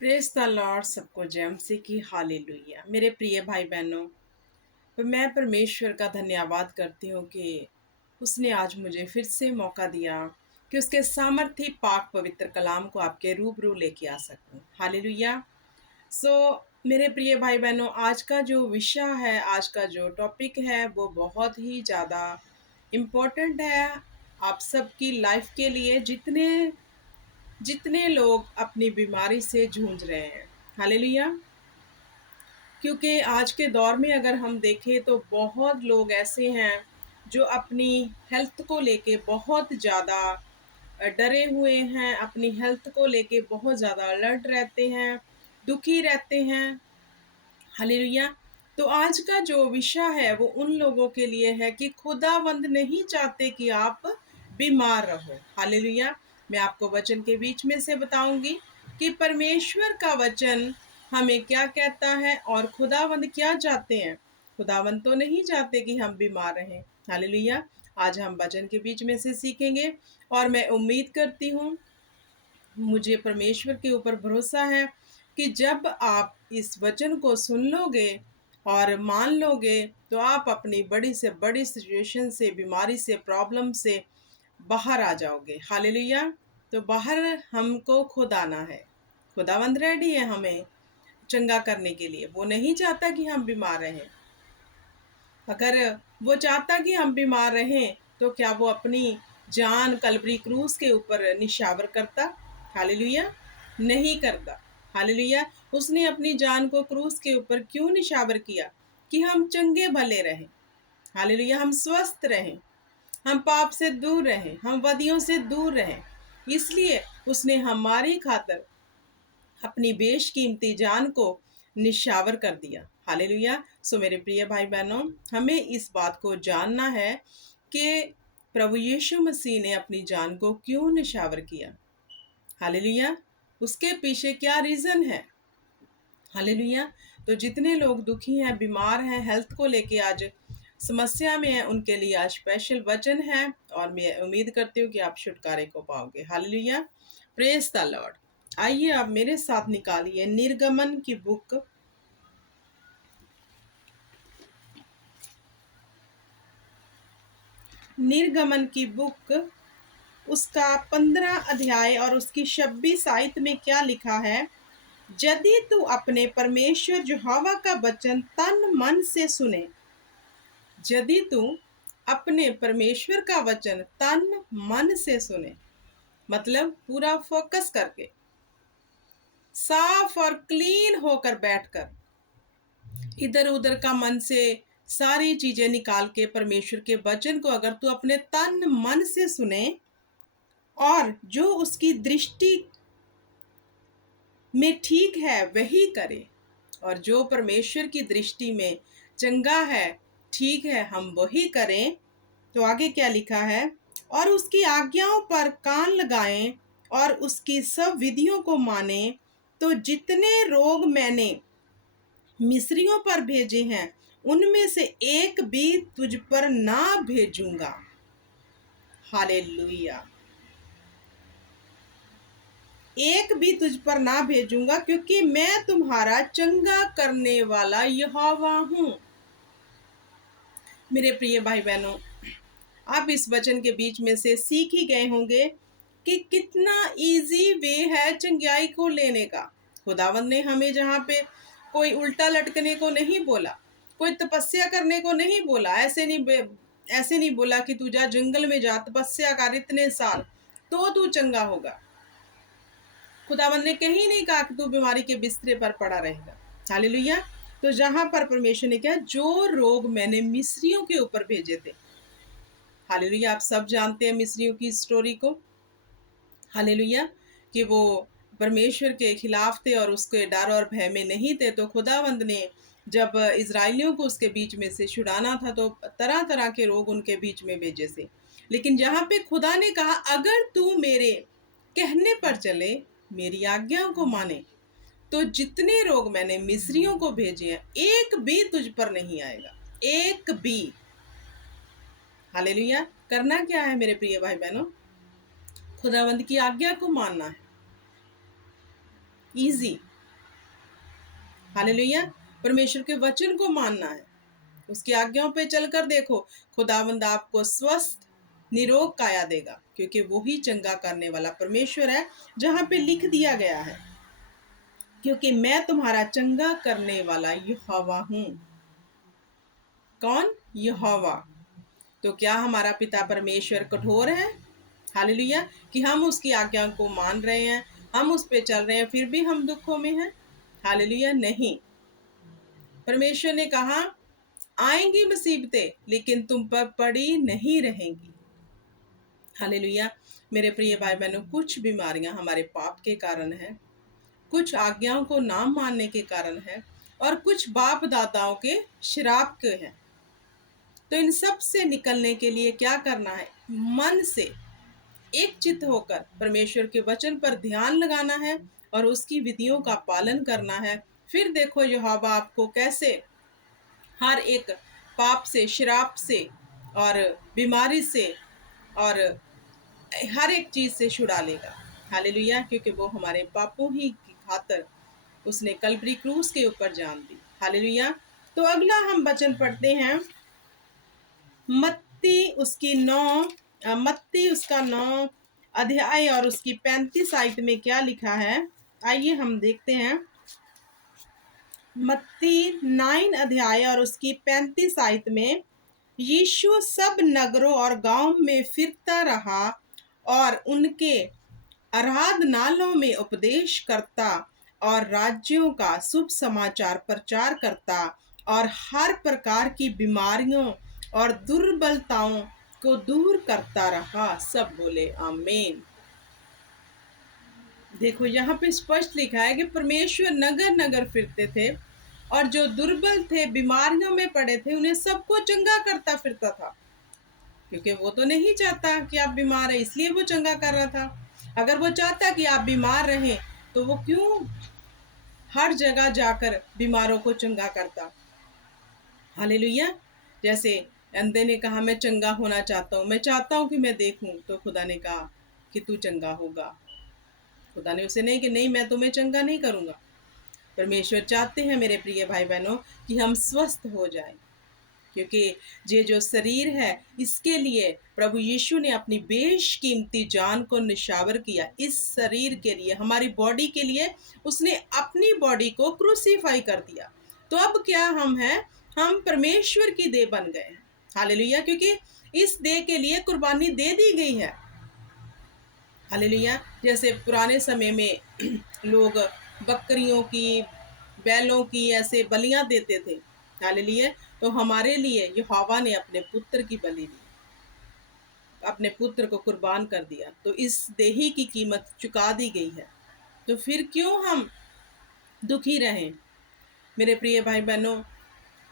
Praise the Lord. सबको जय मसीह की हालेलुया। मेरे प्रिय भाई बहनों, तो मैं परमेश्वर का धन्यवाद करती हूँ कि उसने आज मुझे फिर से मौका दिया कि उसके सामर्थ्य पाक पवित्र कलाम को आपके रूबरू लेके आ सकूं। हालेलुया। सो मेरे प्रिय भाई बहनों, आज का जो विषय है, आज का जो टॉपिक है, वो बहुत ही ज़्यादा इम्पोर्टेंट है आप सबकी लाइफ के लिए, जितने जितने लोग अपनी बीमारी से जूझ रहे हैं। हालेलुया। क्योंकि आज के दौर में अगर हम देखें तो बहुत लोग ऐसे हैं जो अपनी हेल्थ को लेके बहुत ज़्यादा डरे हुए हैं, अपनी हेल्थ को लेके बहुत ज़्यादा अलर्ट रहते हैं, दुखी रहते हैं। हालेलुया। तो आज का जो विषय है वो उन लोगों के लिए है कि खुदावंद नहीं चाहते कि आप बीमार रहो। हालेलुया। मैं आपको वचन के बीच में से बताऊंगी कि परमेश्वर का वचन हमें क्या कहता है और खुदावंद क्या चाहते हैं। खुदावंद तो नहीं चाहते कि हम बीमार रहें। हालेलुया। आज हम वचन के बीच में से सीखेंगे और मैं उम्मीद करती हूँ, मुझे परमेश्वर के ऊपर भरोसा है कि जब आप इस वचन को सुन लोगे और मान लोगे तो आप अपनी बड़ी से बड़ी सिचुएशन से, बीमारी से, प्रॉब्लम से बाहर आ जाओगे। हालेलुया। तो बाहर हमको खुद आना है। खुदावंद रेडी है हमें चंगा करने के लिए। वो नहीं चाहता कि हम बीमार रहें। अगर वो चाहता कि हम बीमार रहें तो क्या वो अपनी जान कलवरी क्रूस के ऊपर निछावर करता? हालेलुया। नहीं करता। हालेलुया। उसने अपनी जान को क्रूस के ऊपर क्यों निछावर किया? कि हम चंगे भले रहें। हालेलुया। हम स्वस्थ रहें, हम पाप से दूर रहें, हम वदियों से दूर रहें। इसलिए उसने हमारी खातिर अपनी बेशकीमती जान को निछावर कर दिया। हालेलुया। सो मेरे प्रिय भाई बहनों, हमें इस बात को जानना है कि प्रभु यीशु मसीह ने अपनी जान को क्यों निछावर किया। हालेलुया। उसके पीछे क्या रीज़न है। हालेलुया। तो जितने लोग दुखी हैं, बीमार हैं, हेल्थ को लेके आज समस्या में हैं, उनके लिए आज स्पेशल वचन है और मैं उम्मीद करती हूँ कि आप छुटकारे को पाओगे। हालेलुया। Praise the Lord. आइए आप मेरे साथ निकालिए निर्गमन की बुक, निर्गमन की बुक, उसका 15 अध्याय और उसकी 26 आयत में क्या लिखा है। यदि तू अपने परमेश्वर यहोवा का वचन तन मन से सुने, यदि तू अपने परमेश्वर का वचन तन मन से सुने, मतलब पूरा फोकस करके, साफ और क्लीन होकर बैठकर, इधर उधर का मन से सारी चीजें निकाल के परमेश्वर के वचन को अगर तू अपने तन मन से सुने और जो उसकी दृष्टि में ठीक है वही करे, और जो परमेश्वर की दृष्टि में चंगा है, ठीक है, हम वही करें, तो आगे क्या लिखा है। और उसकी आज्ञाओं पर कान लगाएं और उसकी सब विधियों को माने, तो जितने रोग मैंने मिस्रियों पर भेजे हैं उनमें से एक भी तुझ पर ना भेजूंगा। हालेलुया। एक भी तुझ पर ना भेजूंगा, क्योंकि मैं तुम्हारा चंगा करने वाला यहोवा हूँ। मेरे प्रिय भाई बहनों, आप इस वचन के बीच में से सीख ही गए होंगे कि कितना इजी वे है चंगाई को लेने का। खुदावंद ने हमें जहाँ पे कोई उल्टा लटकने को नहीं बोला, कोई तपस्या करने को नहीं बोला, ऐसे नहीं बोला कि तू जा जंगल में जा तपस्या कर इतने साल तो तू चंगा होगा। खुदावंद ने कहीं नहीं कहा कि तू बीमारी के बिस्तरे पर पड़ा रहेगा। हालेलुया। तो जहां पर परमेश्वर ने कहा जो रोग मैंने मिस्रियों के ऊपर भेजे थे। हालेलुया। आप सब जानते हैं मिस्रियों की स्टोरी को। हालेलुया। कि वो परमेश्वर के खिलाफ थे और उसके डर और भय में नहीं थे, तो खुदावंद ने जब इजराइलियों को उसके बीच में से छुड़ाना था तो तरह तरह के रोग उनके बीच में भेजे थे। लेकिन जहाँ पे खुदा ने कहा अगर तू मेरे कहने पर चले, मेरी आज्ञाओं को माने, तो जितने रोग मैंने मिस्रियों को भेजे हैं एक भी तुझ पर नहीं आएगा। एक भी। हालेलुया। करना क्या है मेरे प्रिय भाई बहनों? खुदावंद की आज्ञा को मानना है। ईजी। हालेलुया। परमेश्वर के वचन को मानना है, उसकी आज्ञाओं पे चलकर देखो, खुदावंद आपको स्वस्थ निरोग काया देगा, क्योंकि वो ही चंगा करने वाला परमेश्वर है। जहां पे लिख दिया गया है, क्योंकि मैं तुम्हारा चंगा करने वाला यहोवा हूं। कौन? यहोवा। तो क्या हमारा पिता परमेश्वर कठोर है? हालेलुया। कि हम उसकी आज्ञा को मान रहे हैं, हम उस पे चल रहे हैं, फिर भी हम दुखों में हैं? हालेलुया, नहीं। परमेश्वर ने कहा आएंगी मुसीबतें, लेकिन तुम पर पड़ी नहीं रहेंगी। हालेलुया। मेरे प्रिय भाई बहनों, कुछ बीमारियां हमारे पाप के कारण है, कुछ आज्ञाओं को ना मानने के कारण है, और कुछ बाप दादाओं के श्राप के हैं। तो इन सब से निकलने के लिए क्या करना है? मन से एक चित्त होकर परमेश्वर के वचन पर ध्यान लगाना है और उसकी विधियों का पालन करना है। फिर देखो यहोवा आपको कैसे हर एक पाप से, श्राप से और बीमारी से और हर एक चीज से छुड़ा लेगा। हालेलुया। क्योंकि वो हमारे पापों ही की खातर उसने कलवरी क्रूस के ऊपर जान दी। हालेलुया। तो अगला हम वचन पढ़ते हैं, मत्ती उसका 9 अध्याय और उसकी 35 आयत में क्या लिखा है, आइए हम देखते हैं। मत्ती 9 अध्याय और उसकी 35 आयत में, यीशु सब नगरों और गांव में फिरता रहा और उनके आराधनालयों में उपदेश करता और राज्यों का शुभ समाचार प्रचार करता और हर प्रकार की बीमारियों और दुर्बलताओं को दूर करता रहा। सब बोले आमीन। देखो यहाँ पे स्पष्ट लिखा है कि परमेश्वर नगर नगर फिरते थे और जो दुर्बल थे, बीमारियों में पड़े थे, उन्हें सबको चंगा करता फिरता था। क्योंकि वो तो नहीं चाहता कि आप बीमार है, इसलिए वो चंगा कर रहा था। अगर वो चाहता कि आप बीमार रहें, तो वो क्यों हर जगह जाकर बीमारों को चंगा करता? हालेलुया। जैसे अंधे ने कहा मैं चंगा होना चाहता हूँ, मैं चाहता हूँ कि मैं देखूं, तो खुदा ने कहा कि तू चंगा होगा। खुदा ने उसे नहीं कि नहीं, मैं तुम्हें चंगा नहीं करूंगा। परमेश्वर चाहते हैं मेरे प्रिय भाई बहनों कि हम स्वस्थ हो जाएं, क्योंकि ये जो शरीर है, इसके लिए प्रभु यीशु ने अपनी बेशकीमती जान को निछावर किया। इस शरीर के लिए, हमारी बॉडी के लिए उसने अपनी बॉडी को क्रूसीफाई कर दिया। तो अब क्या हम हैं? हम परमेश्वर की देह बन गए हैं। हालेलुया। क्योंकि इस देह के लिए कुर्बानी दे दी गई है। हालेलुया। जैसे पुराने समय में लोग बकरियों की, बैलों की ऐसे बलियां देते थे। हालेलुया। तो हमारे लिए यहोवा ने अपने पुत्र की बलि दी, अपने पुत्र को कुर्बान कर दिया। तो इस देही की कीमत चुका दी गई है। तो फिर क्यों हम दुखी रहें? मेरे प्रिय भाई बहनों,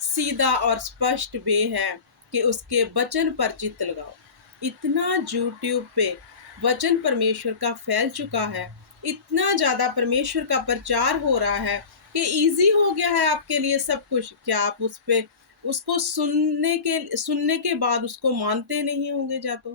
सीधा और स्पष्ट वे है कि उसके वचन पर चित्त लगाओ। इतना यूट्यूब पे वचन परमेश्वर का फैल चुका है, इतना ज़्यादा परमेश्वर का प्रचार हो रहा है कि इजी हो गया है आपके लिए सब कुछ। क्या आप उस पे उसको सुनने के बाद उसको मानते नहीं होंगे? जा तो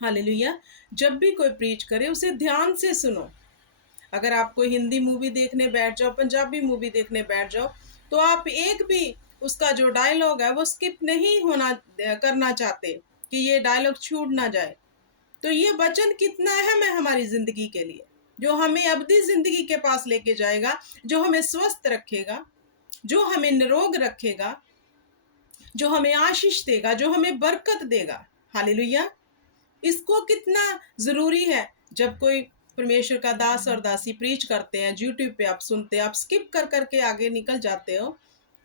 हालेलुया। जब भी कोई प्रीच करे, उसे ध्यान से सुनो। अगर आप कोई हिंदी मूवी देखने बैठ जाओ, पंजाबी मूवी देखने बैठ जाओ, तो आप एक भी उसका जो डायलॉग है वो स्किप नहीं होना करना चाहते कि ये डायलॉग छूट ना जाए। तो ये वचन कितना अहम है हमारी जिंदगी के लिए, जो हमें अबदी जिंदगी के पास लेके जाएगा, जो हमें स्वस्थ रखेगा, जो हमें निरोग रखेगा, जो हमें आशीष देगा, जो हमें बरकत देगा। हालेलुया। इसको कितना जरूरी है। जब कोई परमेश्वर का दास और दासी प्रीच करते हैं, यूट्यूब पे आप सुनते हैं, आप स्किप कर करके आगे निकल जाते हो।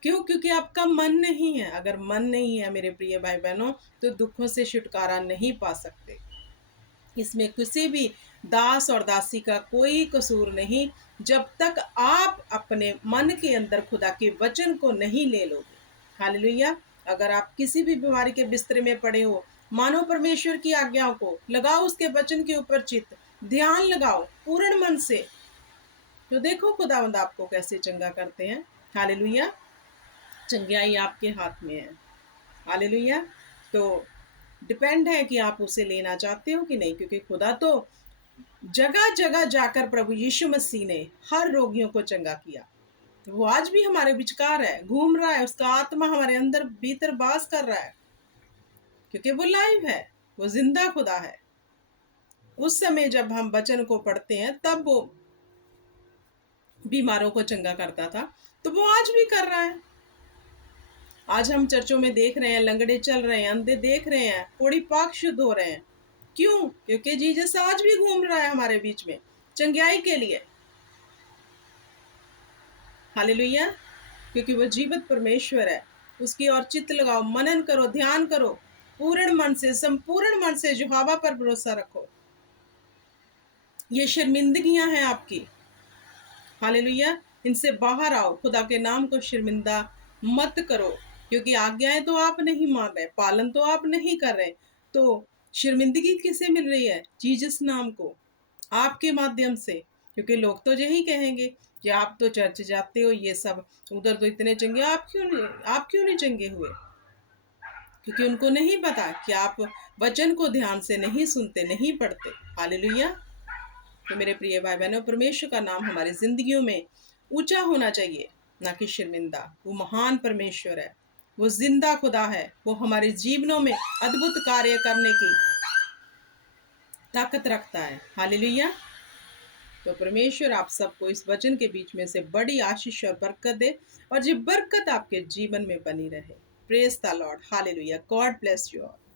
क्यों? क्योंकि आपका मन नहीं है। अगर मन नहीं है मेरे प्रिय भाई बहनों, तो दुखों से छुटकारा नहीं पा सकते। इसमें किसी भी दास और दासी का कोई कसूर नहीं, जब तक आप अपने मन के अंदर खुदा के वचन को नहीं ले लोगे। हालेलुया। अगर आप किसी भी बीमारी के बिस्तर में पड़े हो, मानो परमेश्वर की आज्ञाओं को, लगाओ उसके वचन के ऊपर चित्त, ध्यान लगाओ पूर्ण मन से, तो देखो खुदावंद आपको कैसे चंगा करते हैं। हालेलुया। चंगाई आपके हाथ में है। हालेलुया। तो डिपेंड है कि आप उसे लेना चाहते हो कि नहीं, क्योंकि खुदा तो जगह जगह जाकर प्रभु यीशु मसीह ने हर रोगियों को चंगा किया। तो वो आज भी हमारे विचकार है, घूम रहा है, उसका आत्मा हमारे अंदर भीतर वास कर रहा है, क्योंकि वो लाइव है, वो जिंदा खुदा है। उस समय जब हम वचन को पढ़ते हैं तब वो बीमारों को चंगा करता था, तो वो आज भी कर रहा है। आज हम चर्चों में देख रहे हैं, लंगड़े चल रहे हैं, अंधे देख रहे हैं, कोढ़ी पाक शुद्ध हो रहे हैं। क्यों? क्योंकि जीसस आज भी घूम रहा है हमारे बीच में चंगाई के लिए। हालेलुया। क्योंकि वो जीवित परमेश्वर है। उसकी ओर चित्त लगाओ, मनन करो, ध्यान करो, पूर्ण मन से, संपूर्ण मन से यहोवा पर भरोसा रखो। ये शर्मिंदगियां हैं आपकी, हालेलुया। इनसे बाहर आओ, खुदा के नाम को शर्मिंदा मत करो, क्योंकि आज्ञाएं तो आप नहीं मान रहे, पालन तो आप नहीं कर रहे। तो शर्मिंदगी किसे मिल रही है? जीसस नाम को, आपके माध्यम से। क्योंकि लोग तो यही कहेंगे कि आप तो चर्च जाते हो, ये सब उधर तो इतने चंगे, आप क्यों नहीं चंगे हुए? क्योंकि उनको नहीं पता कि आप वचन को ध्यान से नहीं सुनते, नहीं पढ़ते। हालेलुया। तो मेरे प्रिय भाई बहनों, परमेश्वर का नाम हमारी जिंदगियों में ऊंचा होना चाहिए, ना कि शर्मिंदा। वो महान परमेश्वर है, वो जिंदा खुदा है, वो हमारे जीवनों में अद्भुत कार्य करने की ताकत रखता है। हालेलुया। तो परमेश्वर आप सबको इस वचन के बीच में से बड़ी आशीष और बरकत दे, और ये बरकत आपके जीवन में बनी रहे। Praise the Lord. Hallelujah. God bless you all.